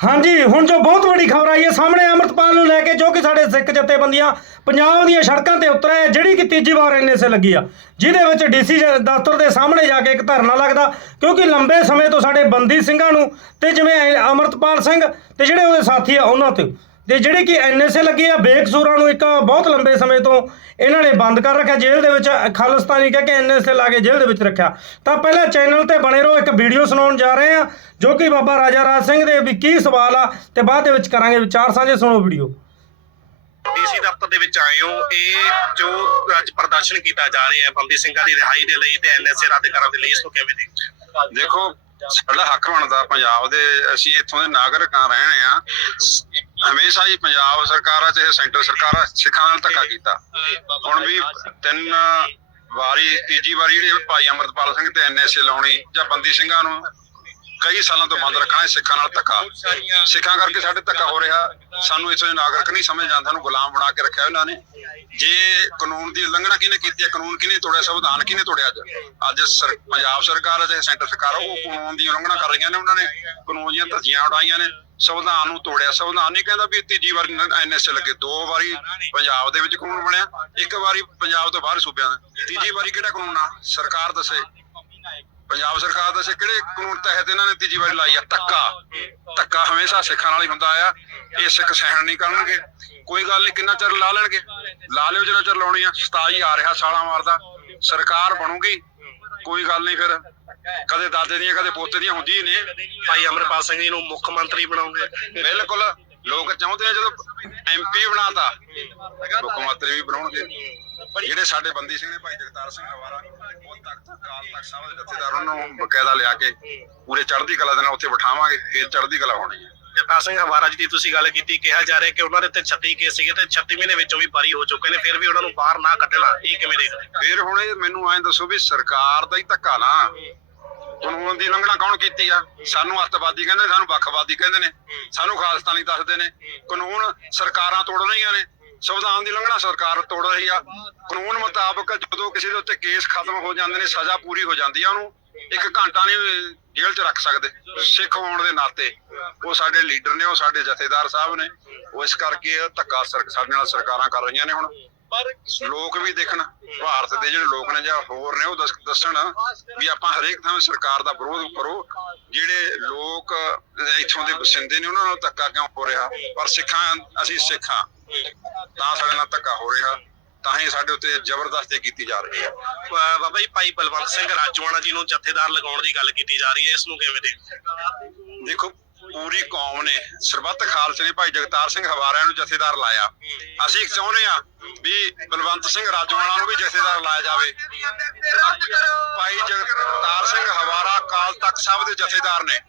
ਹਾਂਜੀ, ਹੁਣ ਜੋ ਬਹੁਤ ਵੱਡੀ ਖਬਰ ਆਈ ਹੈ, ਸਾਹਮਣੇ ਅਮਰਤਪਾਲ ਨੂੰ ਲੈ ਕੇ ਜੋ ਕਿ ਸਾਡੇ ਸਿੱਖ ਜਥੇਬੰਦੀਆਂ ਪੰਜਾਬ ਦੀਆਂ ਸੜਕਾਂ ਤੇ ਉਤਰੇ ਜਿਹੜੀ ਕਿ ਤੀਜੀ ਵਾਰ ਐਨਐਸਏ ਲੱਗੀ ਆ। ਜਿਹਦੇ ਵਿੱਚ ਡੀਸੀ ਦਫ਼ਤਰ ਦੇ ਸਾਹਮਣੇ ਜਾ ਕੇ ਇੱਕ ਧਰਨਾ ਲੱਗਦਾ, ਕਿਉਂਕਿ ਲੰਬੇ ਸਮੇਂ ਤੋਂ ਸਾਡੇ ਬੰਦੀ ਸਿੰਘਾਂ ਨੂੰ ਤੇ ਜਿਵੇਂ ਅਮਰਤਪਾਲ ਸਿੰਘ ਤੇ ਜਿਹੜੇ ਉਹਦੇ ਸਾਥੀ ਆ, ਉਹਨਾਂ ਤੇ ਤੇ ਜਿਹੜੇ ਕਿ ਐਨਐਸਏ ਲੱਗੀ ਆ ਬੇਕਸੂਰਾਂ ਨੂੰ ਇੱਕ ਬਹੁਤ ਲੰਬੇ ਸਮੇਂ ਤੋਂ ਇਹਨਾਂ ਨੇ ਬੰਦ ਕਰ ਰੱਖਿਆ ਜੇਲ੍ਹ ਦੇ ਵਿੱਚ ਖਾਲਿਸਤਾਨੀ ਕਹਿ ਕੇ ਐਨਐਸਏ ਲਾ ਕੇ ਜੇਲ੍ਹ ਦੇ ਵਿੱਚ ਰੱਖਿਆ ਤਾਂ ਪਹਿਲਾਂ ਚੈਨਲ ਤੇ ਬਣੇ ਰਹੋ ਇੱਕ ਵੀਡੀਓ ਸੁਣਾਉਣ ਜਾ ਰਹੇ ਆ ਜੋ ਕਿ ਬਾਬਾ ਰਾਜਾ ਰਾਜ ਸਿੰਘ ਦੇ ਵੀ ਕੀ ਸਵਾਲ ਆ ਤੇ ਬਾਅਦ ਦੇ ਵਿੱਚ ਕਰਾਂਗੇ ਵਿਚਾਰ ਸਾਂਝੇ ਸੁਣੋ ਵੀਡੀਓ ਡੀਸੀ ਦਫ਼ਤਰ ਦੇ ਵਿੱਚ ਆਏ ਹੋ ਇਹ ਜੋ ਅੱਜ ਪ੍ਰਦਰਸ਼ਨ ਕੀਤਾ ਜਾ ਰਿਹਾ ਹੈ ਬੰਦੀ ਸਿੰਘਾਂ ਦੀ ਰਿਹਾਈ ਦੇ ਲਈ ਤੇ ਐਨਐਸਏ ਰੱਦ ਕਰਨ ਦੇ ਲਈ ਇਸ ਨੂੰ ਕਿਵੇਂ ਦੇਖਦੇ ਹੋ? ਦੇਖੋ ਸਾਡਾ ਹੱਕ ਬਣਦਾ ਪੰਜਾਬ ਦੇ, ਅਸੀਂ ਇੱਥੋਂ ਦੇ ਨਾਗਰਿਕਾਂ ਰਹਿਣੇ ਆ ਹਮੇਸ਼ਾ ਹੀ ਪੰਜਾਬ ਸਰਕਾਰਾਂ ਚਾਹੇ ਸੈਂਟਰ ਸਰਕਾਰਾਂ ਸਿੱਖਾਂ ਨਾਲ ਧੱਕਾ ਕੀਤਾ। ਹੁਣ ਵੀ ਤਿੰਨ ਵਾਰੀ, ਤੀਜੀ ਵਾਰੀ ਜਿਹੜੇ ਭਾਈ ਅਮਰਤਪਾਲ ਸਿੰਘ ਤੇ ਐਨਐਸਏ ਲਾਉਣੀ ਜਾਂ ਬੰਦੀ ਸਿੰਘਾਂ ਨੂੰ ਕਈ ਸਾਲਾਂ ਤੋਂ ਬੰਦ ਰੱਖਣਾ ਇਹ ਸਿੱਖਾਂ ਨਾਲ ਧੱਕਾ। ਸਿੱਖਾਂ ਕਰਕੇ ਸਾਡੇ ਧੱਕਾ ਹੋ ਰਿਹਾ। ਸਾਨੂੰ ਇੱਥੋਂ ਦੇ ਨਾਗਰਿਕ ਨਹੀਂ ਸਮਝ ਜਾਂਦਾ ਸਾਨੂੰ ਗੁਲਾਮ ਬਣਾ ਕੇ ਰੱਖਿਆ ਉਹਨਾਂ ਨੇ। ਜੇ ਕਾਨੂੰਨ ਦੀ ਉਲੰਘਣਾ ਕਿਹਨੇ ਕੀਤੀ ਹੈ? ਕਾਨੂੰਨ ਕਿਹਨੇ ਤੋੜਿਆ? ਸੰਵਿਧਾਨ ਕਿਹਨੇ ਤੋੜਿਆ ਅੱਜ? ਅੱਜ ਪੰਜਾਬ ਸਰਕਾਰ ਅਤੇ ਸੈਂਟਰ ਸਰਕਾਰ ਉਹ ਕਾਨੂੰਨ ਦੀ ਉਲੰਘਣਾ ਕਰ ਰਹੀਆਂ ਨੇ ਉਹਨਾਂ ਨੇ। ਕਾਨੂੰਨ ਦੀਆਂ ਧੱਜੀਆਂ ਉਡਾਈਆਂ ਨੇ। ਸੰਵਿਧਾਨ ਨੂੰ ਤੋੜਿਆ। ਸੰਵਿਧਾਨ ਨਹੀਂ ਕਹਿੰਦਾ ਵੀ ਤੀਜੀ ਵਾਰੀ ਐਨਐਸਏ ਲੱਗੇ। ਦੋ ਵਾਰੀ ਪੰਜਾਬ ਦੇ ਵਿੱਚ ਕਾਨੂੰਨ ਬਣਿਆ। ਇੱਕ ਵਾਰੀ ਪੰਜਾਬ ਤੋਂ ਬਾਹਰ ਸੂਬਿਆਂ ਦਾ। ਤੀਜੀ ਵਾਰੀ ਕਿਹੜਾ ਕਾਨੂੰਨ ਆ? ਸਰਕਾਰ ਦੱਸੇ। ਪੰਜਾਬ ਸਰਕਾਰ ਦੱਸੇ ਕਿਹੜੇ ਕਾਨੂੰਨ ਤਹਿਤ ਇਹਨਾਂ ਨੇ ਤੀਜੀ ਵਾਰੀ ਲਾਈ ਆ ਧੱਕਾ। ਧੱਕਾ ਹਮੇਸ਼ਾ ਸਿੱਖਾਂ ਨਾਲ ਹੀ ਹੁੰਦਾ ਆ। ਇਹ ਸਿੱਖ ਸਹਿਣ ਨਹੀਂ ਕਰਨਗੇ। ਕੋਈ ਗੱਲ ਨਹੀਂ ਕਿੰਨਾ ਚਿਰ ਲਾ ਲੈਣਗੇ? ਲਾ ਲਿਓ ਜਿੰਨਾ ਚਿਰ ਲਾਉਣੀ ਆ। 27 ਆ ਰਿਹਾ ਸਾਲਾਂ ਮਾਰਦਾ। ਸਰਕਾਰ ਬਣੂਗੀ। ਕੋਈ ਗੱਲ ਨਹੀਂ ਫਿਰ। ਕਦੇ ਦਾਦੇ ਦੀਆਂ ਕਦੇ ਪੋਤੇ ਦੀਆਂ ਹੁੰਦੀਆਂ ਹੀ ਨੇ। ਭਾਈ ਅਮਰਪਾਲ ਸਿੰਘ ਜੀ ਨੂੰ ਮੁੱਖ ਮੰਤਰੀ ਬਣਾਉਂਗੇ। ਬਿਲਕੁਲ। ਲੋਕ ਚਾਹੁੰਦੇ ਆ ਜਦੋਂ ਐਮਪੀ ਬਣਾਤਾ ਮੁੱਖ ਮੰਤਰੀ ਵੀ ਬਣਾਉਣਗੇ। ਜਿਹੜੇ ਸਾਡੇ ਬੰਦੀ ਸਿੰਘ ਨੇ ਭਾਈ ਜਗਤਾਰ ਸਿੰਘ ਹਵਾਰਾ ਉਹ ਤਖਤ ਕਾਲ ਤਖਤ ਸਾਹਿਬ ਦੇ ਜਥੇਦਾਰ ਉਹਨਾਂ ਨੂੰ ਬਕਾਇਦਾ ਲਿਆ ਕੇ ਪੂਰੇ ਚੜ੍ਹਦੀ ਕਲਾ ਦੇ ਨਾਲ ਉੱਥੇ ਬਿਠਾਵਾਂਗੇ ਫੇਰ ਚੜ੍ਹਦੀ ਕਲਾ ਹੋਣੀ ਹੈ। ਜਗਤਾਰ ਸਿੰਘ ਹਵਾਰਾ ਜੀ ਦੀ ਤੁਸੀਂ ਗੱਲ ਕੀਤੀ ਕਿਹਾ ਜਾ ਰਿਹਾ ਕਿ ਉਹਨਾਂ ਦੇ ਉੱਤੇ 36 ਕੇਸ ਸੀਗੇ ਤੇ 36 ਮਹੀਨੇ ਵਿੱਚੋਂ ਵੀ ਬਰੀ ਹੋ ਚੁੱਕੇ ਨੇ ਫਿਰ ਵੀ ਉਹਨਾਂ ਨੂੰ ਬਾਹਰ ਨਾ ਕੱਢਣਾ ਇਹ ਕਿਵੇਂ ਦੇਖਦੇ ਹੋ? ਫੇਰ ਹੁਣ ਇਹ ਮੈਨੂੰ ਐਂ ਦੱਸੋ ਵੀ ਸਰਕਾਰ ਦਾ ਹੀ ਧੱਕਾ ਨਾ। ਕਾਨੂੰਨ ਦੀ ਉਲੰਘਣਾ ਕੌਣ ਕੀਤੀ ਆ? ਸਾਨੂੰ ਅੱਤਵਾਦੀ ਕਹਿੰਦੇ ਸਾਨੂੰ ਵੱਖਵਾਦੀ ਕਹਿੰਦੇ ਨੇ ਸਾਨੂੰ ਖਾਲਸਤਾਨੀ ਦੱਸਦੇ ਨੇ। ਕਾਨੂੰਨ ਸਰਕਾਰਾਂ ਤੋੜ ਰਹੀਆਂ ਨੇ। ਸੰਵਿਧਾਨ ਦੀ ਉਲੰਘਣਾ ਸਰਕਾਰ ਤੋੜ ਰਹੀ ਆ। ਕਾਨੂੰਨ ਮੁਤਾਬਕ ਜਦੋਂ ਕਿਸੇ ਦੇ ਉੱਤੇ ਕੇਸ ਖਤਮ ਹੋ ਜਾਂਦੇ ਨੇ, ਸਜ਼ਾ ਪੂਰੀ ਹੋ ਜਾਂਦੀ ਆ ਉਹਨੂੰ, ਇੱਕ ਘੰਟਾ ਨਹੀਂ ਜੇਲ੍ਹ 'ਚ ਰੱਖ ਸਕਦੇ, ਸਿੱਖ ਹੋਣ ਦੇ ਨਾਤੇ। ਉਹ ਸਾਡੇ ਲੀਡਰ ਨੇ, ਉਹ ਸਾਡੇ ਜਥੇਦਾਰ ਸਾਹਿਬ ਨੇ, ਉਹ ਇਸ ਕਰਕੇ ਧੱਕਾ ਸਾਡੇ ਨਾਲ ਸਰਕਾਰਾਂ ਕਰ ਰਹੀਆਂ ਨੇ ਹੁਣ। ਲੋਕ ਵੀ ਦੇਖਣ ਭਾਰਤ ਦੇ ਜਿਹੜੇ ਲੋਕ ਨੇ ਜਾਂ ਹੋਰ ਨੇ ਉਹ ਦੱਸ- ਦੱਸਣ ਵੀ ਆਪਾਂ ਹਰੇਕ ਥਾਂ ਸਰਕਾਰ ਦਾ ਵਿਰੋਧ ਕਰੋ। ਜਿਹੜੇ ਲੋਕ ਇੱਥੋਂ ਦੇ ਵਸਿੰਦੇ ਨੇ ਉਹਨਾਂ ਨਾਲ ਧੱਕਾ ਕਿਉਂ ਹੋ ਰਿਹਾ? ਪਰ ਸਿੱਖਾਂ ਅਸੀਂ ਸਿੱਖਾਂ। ਤਾਂ ਸਾਡੇ ਨਾਲ ਧੱਕਾ ਹੋ ਰਿਹਾ ਤਾਂ ਹੀ ਸਾਡੇ ਉੱਤੇ ਜ਼ਬਰਦਸਤੀ ਕੀਤੀ ਜਾ ਰਹੀ ਹੈ। ਬਾਬਾ ਜੀ ਭਾਈ ਬਲਵੰਤ ਸਿੰਘ ਰਾਜੂਆਣਾ ਜੀ ਨੂੰ ਜਥੇਦਾਰ ਲਗਾਉਣ ਦੀ ਗੱਲ ਕੀਤੀ ਜਾ ਰਹੀ ਹੈ। ਇਸ ਨੂੰ ਕਿਵੇਂ ਦੇਖਦੇ? ਦੇਖੋ ਪੂਰੀ ਕੌਮ ਨੇ, ਸਰਬੱਤ ਖਾਲਸੇ ਨੇ ਭਾਈ ਜਗਤਾਰ ਸਿੰਘ ਹਵਾਰਿਆਂ ਨੂੰ ਜਥੇਦਾਰ ਲਾਇਆ। ਅਸੀਂ ਚਾਹੁੰਦੇ ਆ ਵੀ ਬਲਵੰਤ ਸਿੰਘ ਰਾਜੋਆਣਾ ਨੂੰ ਵੀ ਜਥੇਦਾਰ ਲਾਇਆ ਜਾਵੇ। ਭਾਈ ਜਗਤਾਰ ਸਿੰਘ ਹਵਾਰਾ ਕਾਲ ਤਖਤ ਸਾਹਿਬ ਦੇ ਜਥੇਦਾਰ ਨੇ।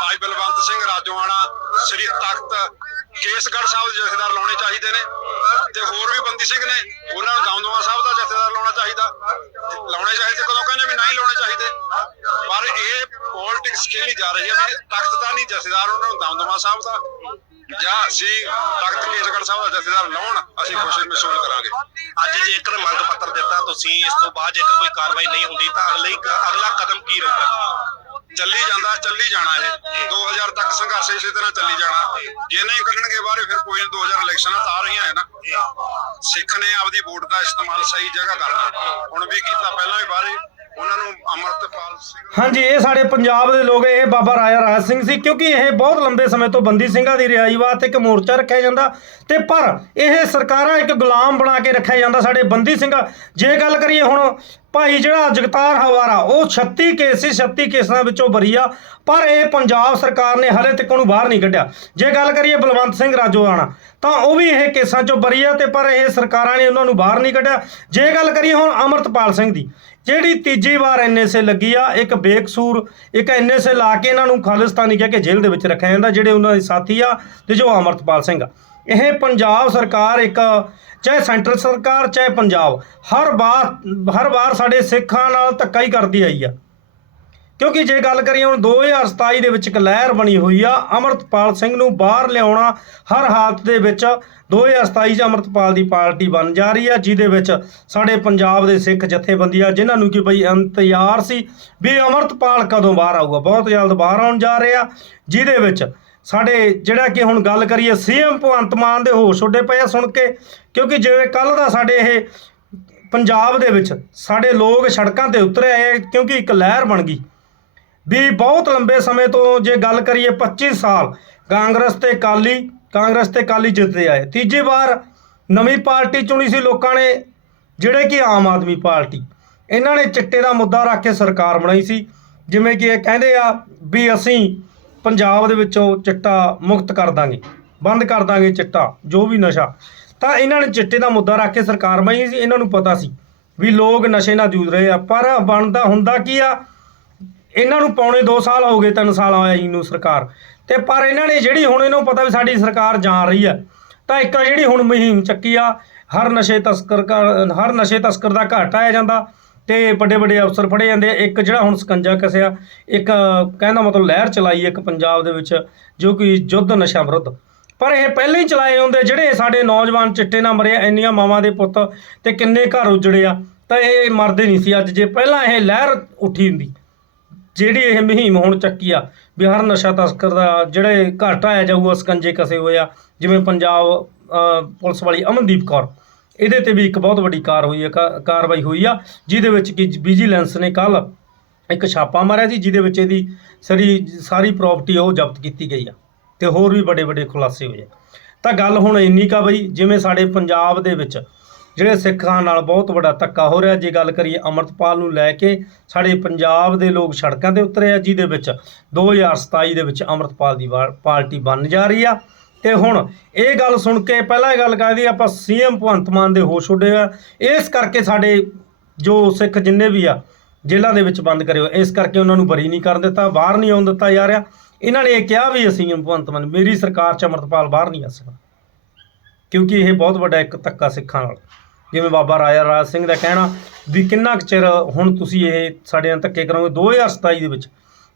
ਭਾਈ ਬਲਵੰਤ ਸਿੰਘ ਰਾਜੋਆਣਾ ਸ੍ਰੀ ਤਖਤ ਕੇਸਗੜ੍ਹ ਸਾਹਿਬ ਦੇ ਜਥੇਦਾਰ ਲਾਉਣੇ ਚਾਹੀਦੇ ਨੇ ਤੇ ਹੋਰ ਵੀ ਬੰਦੀ ਸਿੰਘ ਨੇ ਉਹਨਾਂ ਨੂੰ ਦਮਦਮਾ ਸਾਹਿਬ ਦਾ ਜਥੇਦਾਰ ਲਾਉਣਾ ਚਾਹੀਦਾ। ਲਾਉਣੇ ਚਾਹੀਦੇ ਕਦੋਂ ਕਹਿੰਦੇ ਵੀ ਨਹੀਂ ਲਾਉਣੇ ਚਾਹੀਦੇ। ਪਰ ਇਹ ਪੋਲਿਟਿਕਸ ਖੇਲੀ ਜਾ ਰਹੀ ਹੈ ਵੀ ਤਖਤ ਜਥੇਦਾਰ ਉਹਨਾਂ ਨੂੰ ਦਮਦਮਾ ਸਾਹਿਬ ਦਾ ਜਾਂ ਅਸੀਂ ਤਖਤ ਕੇਸਗੜ੍ਹ ਸਾਹਿਬ ਦਾ ਜਥੇਦਾਰ ਲਾਉਣ, ਅਸੀਂ ਖੁਸ਼ੀ ਮਹਿਸੂਸ ਕਰਾਂਗੇ। ਅੱਜ ਜੇਕਰ ਮੰਗ ਪੱਤਰ ਦਿੱਤਾ, ਤੁਸੀਂ ਇਸ ਤੋਂ ਬਾਅਦ ਜੇਕਰ ਕੋਈ ਕਾਰਵਾਈ ਨਹੀਂ ਹੁੰਦੀ, ਤਾਂ ਅਗਲੇ ਅਗਲਾ ਕਦਮ ਕੀ ਰਹੂਗਾ? ਚੱਲੀ ਜਾਂਦਾ ਚੱਲੀ ਜਾਣਾ ਇਹ। 2000 ਤੱਕ ਸੰਘਰਸ਼ ਇਸੇ ਤਰ੍ਹਾਂ ਚੱਲੀ ਜਾਣਾ। ਜੇ ਨਹੀਂ ਕੱਢਣਗੇ ਬਾਹਰ ਫਿਰ ਕੋਈ ਨੀ, 2000 ਇਲੈਕਸ਼ਨਾਂ ਤਾਂ ਆ ਰਹੀਆਂ ਹੈ ਨਾ। ਸਿੱਖ ਨੇ ਆਪਦੀ ਵੋਟ ਦਾ ਇਸਤੇਮਾਲ ਸਹੀ ਜਗ੍ਹਾ ਕਰਨਾ। ਹੁਣ ਵੀ ਕੀਤਾ ਪਹਿਲਾਂ ਵੀ ਬਾਹਰੇ ਉਹਨਾਂ ਨੂੰ ਅਮਰਤਪਾਲ ਸਿੰਘ ਹਾਂਜੀ, ਇਹ ਸਾਡੇ ਪੰਜਾਬ ਦੇ ਲੋਕ, ਇਹ ਬਾਬਾ ਰਾਜਾ ਰਾਜ ਸਿੰਘ ਸੀ, ਕਿਉਂਕਿ ਇਹ ਬਹੁਤ ਲੰਬੇ ਸਮੇਂ ਤੋਂ ਬੰਦੀ ਸਿੰਘਾਂ ਦੀ ਰਿਹਾਈ ਵਾਸਤੇ ਇੱਕ ਮੋਰਚਾ ਰੱਖਿਆ ਜਾਂਦਾ। ਤੇ ਪਰ ਇਹ ਸਰਕਾਰਾਂ ਇੱਕ ਗੁਲਾਮ ਬਣਾ ਕੇ ਰੱਖਿਆ ਜਾਂਦਾ, ਸਾਡੇ ਬੰਦੀ ਸਿੰਘਾਂ। ਜੇ ਗੱਲ ਕਰੀਏ ਹੁਣ, ਭਾਈ ਜਿਹੜਾ ਜਗਤਾਰ ਹਵਾਰਾ, ਉਹ 36 ਕੇਸ ਸੀ 36 ਕੇਸਾਂ ਵਿੱਚੋਂ ਬਰੀ ਆ। ਪਰ ਇਹ ਪੰਜਾਬ ਸਰਕਾਰ ਨੇ ਹਲੇ ਤੱਕ ਉਹਨੂੰ ਬਾਹਰ ਨਹੀਂ ਕੱਢਿਆ। ਜੇ ਗੱਲ ਕਰੀਏ ਬਲਵੰਤ ਸਿੰਘ ਰਾਜੋਆਣਾ, ਤਾਂ ਉਹ ਵੀ ਇਹ ਕੇਸਾਂ ਚੋਂ ਬਰੀ ਆ, ਤੇ ਪਰ ਇਹ ਸਰਕਾਰਾਂ ਨੇ ਉਹਨਾਂ ਨੂੰ ਬਾਹਰ ਨਹੀਂ ਕੱਢਿਆ। ਜੇ ਗੱਲ ਕਰੀਏ ਹੁਣ ਅਮਰਤਪਾਲ ਸਿੰਘ ਦੀ ਜਿਹੜੀ ਤੀਜੀ ਵਾਰ ਐਨਐਸਏ ਲੱਗੀ ਆ, ਇੱਕ ਬੇਕਸੂਰ, ਇੱਕ ਐਨਐਸਏ ਲਾ ਕੇ ਇਹਨਾਂ ਨੂੰ ਖਾਲਿਸਤਾਨੀ ਕਹਿ ਕੇ ਜੇਲ੍ਹ ਦੇ ਵਿੱਚ ਰੱਖਿਆ ਜਾਂਦਾ, ਜਿਹੜੇ ਉਹਨਾਂ ਦੇ ਸਾਥੀ ਆ ਤੇ ਜੋ ਅਮਰਤਪਾਲ ਸਿੰਘ ਆ। ਇਹ ਪੰਜਾਬ ਸਰਕਾਰ ਇੱਕ, ਚਾਹੇ ਸੈਂਟਰ ਸਰਕਾਰ, ਚਾਹੇ ਪੰਜਾਬ, ਹਰ ਵਾਰ ਹਰ ਵਾਰ ਸਾਡੇ ਸਿੱਖਾਂ ਨਾਲ ਧੱਕਾ ਹੀ ਕਰਦੀ ਆਈ ਆ। ਕਿਉਂਕਿ ਜੇ ਗੱਲ ਕਰੀਏ ਹੁਣ 2027 ਦੇ ਵਿੱਚ ਇੱਕ ਲਹਿਰ ਬਣੀ ਹੋਈ ਆ, ਅਮਰਤਪਾਲ ਸਿੰਘ ਨੂੰ ਬਾਹਰ ਲਿਆਉਣਾ ਹਰ ਹਾਲਤ ਦੇ ਵਿੱਚ 2027 ਚ ਅਮਰਤਪਾਲ ਦੀ ਪਾਰਟੀ ਬਣ ਜਾ ਰਹੀ ਆ, ਜਿਹਦੇ ਵਿੱਚ ਸਾਡੇ ਪੰਜਾਬ ਦੇ ਸਿੱਖ ਜਥੇਬੰਦੀਆਂ ਜਿਨ੍ਹਾਂ ਨੂੰ ਕਿ ਬਈ ਇੰਤਜ਼ਾਰ ਸੀ ਵੀ ਅਮਰਤਪਾਲ ਕਦੋਂ ਬਾਹਰ ਆਊਗਾ। ਬਹੁਤ ਜਲਦ ਬਾਹਰ ਆਉਣ ਜਾ ਰਿਹਾ, ਜਿਹਦੇ ਵਿੱਚ ਸਾਡੇ ਜਿਹੜਾ ਕਿ ਹੁਣ ਗੱਲ ਕਰੀਏ ਸੀਐਮ ਭਗਵੰਤ ਮਾਨ ਦੇ ਹੋਸ਼ ਉੱਡੇ ਪਏ ਆ ਸੁਣ ਕੇ, ਕਿਉਂਕਿ ਜਿਵੇਂ ਕੱਲ ਦਾ ਸਾਡੇ ਇਹ ਪੰਜਾਬ ਦੇ ਵਿੱਚ ਸਾਡੇ ਲੋਕ ਸੜਕਾਂ ਤੇ ਉਤਰੇ ਆਏ ਕਿਉਂਕਿ ਇੱਕ ਲਹਿਰ ਬਣ ਗਈ। ਵੀ ਬਹੁਤ ਲੰਬੇ ਸਮੇਂ ਤੋਂ ਜੇ ਗੱਲ ਕਰੀਏ 25 ਸਾਲ ਕਾਂਗਰਸ ਤੇ ਕਾਲੀ ਕਾਂਗਰਸ ਤੇ ਕਾਲੀ ਜਿੱਤਦੇ ਆਏ। ਤੀਜੀ ਵਾਰ ਨਵੀਂ ਪਾਰਟੀ ਚੁਣੀ ਸੀ ਲੋਕਾਂ ਨੇ, ਜਿਹੜੇ ਕਿ ਆਮ ਆਦਮੀ ਪਾਰਟੀ। ਇਹਨਾਂ ਨੇ ਚਿੱਟੇ ਦਾ ਮੁੱਦਾ ਰੱਖ ਕੇ ਸਰਕਾਰ ਬਣਾਈ ਸੀ। ਜਿਵੇਂ ਕਿ ਇਹ ਕਹਿੰਦੇ ਆ ਵੀ ਅਸੀਂ ਪੰਜਾਬ ਦੇ ਵਿੱਚੋਂ ਚਿੱਟਾ ਮੁਕਤ ਕਰ ਦਾਂਗੇ, ਬੰਦ ਕਰ ਦਾਂਗੇ ਚਿੱਟਾ, ਜੋ ਵੀ ਨਸ਼ਾ। ਤਾਂ ਇਹਨਾਂ ਨੇ ਚਿੱਟੇ ਦਾ ਮੁੱਦਾ ਰੱਖ ਕੇ ਸਰਕਾਰ ਬਣਾਈ ਸੀ। ਇਹਨਾਂ ਨੂੰ ਪਤਾ ਸੀ ਵੀ ਲੋਕ ਨਸ਼ੇ ਨਾਲ ਜੂਝ ਰਹੇ ਆ। ਪਰ ਬਣਦਾ ਹੁੰਦਾ ਕੀ ਆ? ਇਹਨਾਂ ਨੂੰ ਪੌਣੇ 2 ਸਾਲ ਹੋ ਗਏ 3 ਸਾਲ ਆਇਆ ਇਹਨੂੰ ਸਰਕਾਰ। ਤੇ ਪਰ ਇਹਨਾਂ ਨੇ ਜਿਹੜੀ ਹੁਣ ਇਹਨੂੰ ਪਤਾ ਵੀ ਸਾਡੀ ਸਰਕਾਰ ਜਾ ਰਹੀ ਹੈ ਤਾਂ ਇੱਕ ਜਿਹੜੀ ਹੁਣ ਮੁਹਿੰਮ ਚੱਕੀ ਆ ਹਰ ਨਸ਼ੇ ਤਸਕਰ ਹਰ ਨਸ਼ੇ ਤਸਕਰ ਦਾ ਘਾਟ ਆਇਆ ਜਾਂਦਾ ਤੇ ਵੱਡੇ ਵੱਡੇ ਅਫਸਰ ਫੜੇ ਜਾਂਦੇ ਆ। ਇੱਕ ਜਿਹੜਾ ਹੁਣ ਸਕੰਜਾ ਕਸਿਆ ਇੱਕ ਕਹਿੰਦਾ ਮਤਲਬ ਲਹਿਰ ਚਲਾਈ ਇੱਕ ਪੰਜਾਬ ਦੇ ਵਿੱਚ ਜੋ ਕਿ ਯੁੱਧ ਨਸ਼ਾ ਵਿਰੁੱਧ। ਪਰ ਇਹ ਪਹਿਲਾਂ ਹੀ ਚਲਾਏ ਹੁੰਦੇ ਜਿਹੜੇ ਸਾਡੇ ਨੌਜਵਾਨ ਚਿੱਟੇ ਨਾਲ ਮਰੇ ਆ, ਇੰਨੀਆਂ ਮਾਵਾਂ ਦੇ ਪੁੱਤ ਤੇ ਕਿੰਨੇ ਘਰ ਉਜੜੇ ਆ ਤਾਂ ਇਹ ਮਰਦੇ ਨਹੀਂ ਸੀ ਅੱਜ। ਜੇ ਪਹਿਲਾਂ ਇਹ ਲਹਿਰ ਉੱਠੀ ਹੁੰਦੀ ਜਿਹੜੀ ਇਹ ਮੁਹਿੰਮ ਹੁਣ ਚੱਕੀ ਆ ਬਿਹਾਰ ਨਸ਼ਾ ਤਸਕਰ ਦਾ ਜਿਹੜੇ ਘਾਟ ਆਇਆ ਜਾਊਗਾ, ਸਕੰਜੇ ਕਸੇ ਹੋਏ ਆ, ਜਿਵੇਂ ਪੰਜਾਬ ਪੁਲਿਸ ਵਾਲੀ ਅਮਨਦੀਪ ਕੌਰ, ਇਹਦੇ ਤੇ ਵੀ ਇੱਕ ਬਹੁਤ ਵੱਡੀ ਕਾਰ ਹੋਈ ਹੈ ਕਾ- ਕਾਰਵਾਈ ਹੋਈ ਆ, ਜਿਹਦੇ ਵਿੱਚ ਕਿ ਵਿਜੀਲੈਂਸ ਨੇ ਕੱਲ ਇੱਕ ਛਾਪਾ ਮਾਰਿਆ ਸੀ, ਜਿਹਦੇ ਵਿੱਚ ਇਹਦੀ ਸਾਰੀ ਸਾਰੀ ਪ੍ਰਾਪਰਟੀ ਉਹ ਜ਼ਬਤ ਕੀਤੀ ਗਈ ਆ, ਤੇ ਹੋਰ ਵੀ ਵੱਡੇ ਵੱਡੇ ਖੁਲਾਸੇ ਹੋਏ ਆ। ਤਾਂ ਗੱਲ ਹੁਣ ਇੰਨੀ ਕਾ ਬਈ, ਜਿਵੇਂ ਸਾਡੇ ਪੰਜਾਬ ਦੇ ਵਿੱਚ ਜਿਹੜੇ ਸਿੱਖਾਂ ਨਾਲ ਬਹੁਤ ਵੱਡਾ ਧੱਕਾ ਹੋ ਰਿਹਾ, ਜੇ ਗੱਲ ਕਰੀਏ ਅਮਰਤਪਾਲ ਨੂੰ ਲੈ ਕੇ, ਸਾਡੇ ਪੰਜਾਬ ਦੇ ਲੋਕ ਸੜਕਾਂ ਤੇ ਉਤਰੇ ਆ, ਜਿਹਦੇ ਵਿੱਚ 2027 ਦੇ ਵਿੱਚ ਅਮਰਤਪਾਲ ਦੀ ਵਾ- ਪਾਰਟੀ ਬਣ ਜਾ ਰਹੀ ਆ। ਤੇ ਹੁਣ ਇਹ ਗੱਲ ਸੁਣ ਕੇ ਪਹਿਲਾਂ ਇਹ ਗੱਲ ਕਰਦੀ ਆਪਾਂ ਸੀਐਮ ਭਗਵੰਤ ਮਾਨ ਦੇ ਹੋਸ਼ ਉੱਡੇ ਆ। ਇਸ ਕਰਕੇ ਸਾਡੇ ਜੋ ਸਿੱਖ ਜਿੰਨੇ ਵੀ ਆ, ਜੇਲ੍ਹਾਂ ਦੇ ਵਿੱਚ ਬੰਦ ਕਰੇ ਹੋਏ ਇਸ ਕਰਕੇ ਉਹਨਾਂ ਨੂੰ ਬਰੀ ਨਹੀਂ ਕਰਨ ਦਿੱਤਾ, ਬਾਹਰ ਨਹੀਂ ਆਉਣ ਦਿੱਤਾ ਜਾ ਰਿਹਾ। ਇਹਨਾਂ ਨੇ ਇਹ ਕਿਹਾ ਵੀ ਅਸੀਂ ਭਗਵੰਤ ਮਾਨ, ਮੇਰੀ ਸਰਕਾਰ ਚ ਅਮਰਤਪਾਲ ਬਾਹਰ ਨਹੀਂ ਆ ਸਕਦਾ। ਕਿਉਂਕਿ ਇਹ ਬਹੁਤ ਵੱਡਾ ਇੱਕ ਧੱਕਾ ਸਿੱਖਾਂ ਨਾਲ। ਜਿਵੇਂ ਬਾਬਾ ਰਾਜਾ ਰਾਜ ਸਿੰਘ ਦਾ ਕਹਿਣਾ ਵੀ ਕਿੰਨਾ ਕੁ ਚਿਰ ਹੁਣ ਤੁਸੀਂ ਇਹ ਸਾਡੇ ਨਾਲ ਧੱਕੇ ਕਰੋਗੇ? 2027 ਦੇ ਵਿੱਚ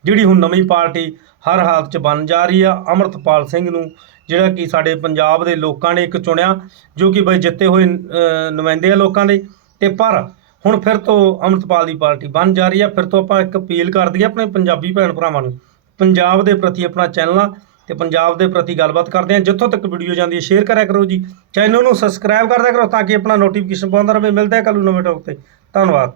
ਜਿਹੜੀ ਹੁਣ ਨਵੀਂ ਪਾਰਟੀ ਹਰ ਹਾਲਤ 'ਚ ਬਣ ਜਾ ਰਹੀ ਆ, ਅਮਰਤਪਾਲ ਸਿੰਘ ਨੂੰ, ਜਿਹੜਾ ਕਿ ਸਾਡੇ ਪੰਜਾਬ ਦੇ ਲੋਕਾਂ ਨੇ ਇੱਕ ਚੁਣਿਆ, ਜੋ ਕਿ ਬਈ ਜਿੱਤੇ ਹੋਏ ਨੁਮਾਇੰਦੇ ਆ ਲੋਕਾਂ ਦੇ। ਤੇ ਪਰ ਹੁਣ ਫਿਰ ਤੋਂ ਅਮਰਤਪਾਲ ਦੀ ਪਾਰਟੀ ਬਣ ਜਾ ਰਹੀ ਆ। ਫਿਰ ਤੋਂ ਆਪਾਂ ਇੱਕ ਅਪੀਲ ਕਰ ਦਈਏ ਆਪਣੇ ਪੰਜਾਬੀ ਭੈਣ ਭਰਾਵਾਂ ਨੂੰ, ਪੰਜਾਬ ਦੇ ਪ੍ਰਤੀ ਆਪਣਾ ਚੈਨਲ ਆ ਤੇ ਪੰਜਾਬ ਦੇ ਪ੍ਰਤੀ ਗੱਲਬਾਤ ਕਰਦੇ ਹਾਂ। ਜਿੱਥੋਂ ਤੱਕ ਵੀਡੀਓ ਜਾਂਦੀ ਹੈ ਸ਼ੇਅਰ ਕਰਿਆ ਕਰੋ ਜੀ। ਚੈਨਲ ਨੂੰ ਸਬਸਕ੍ਰਾਈਬ ਕਰਦਿਆ ਕਰੋ ਤਾਂ ਕਿ ਆਪਣਾ ਨੋਟੀਫਿਕੇਸ਼ਨ ਪਾਉਂਦਾ ਰਹੇ। ਮਿਲਦਾ ਆ ਕੱਲ ਨੂੰ ਨਵੇਂ ਟੌਪ ਤੇ। ਧੰਨਵਾਦ।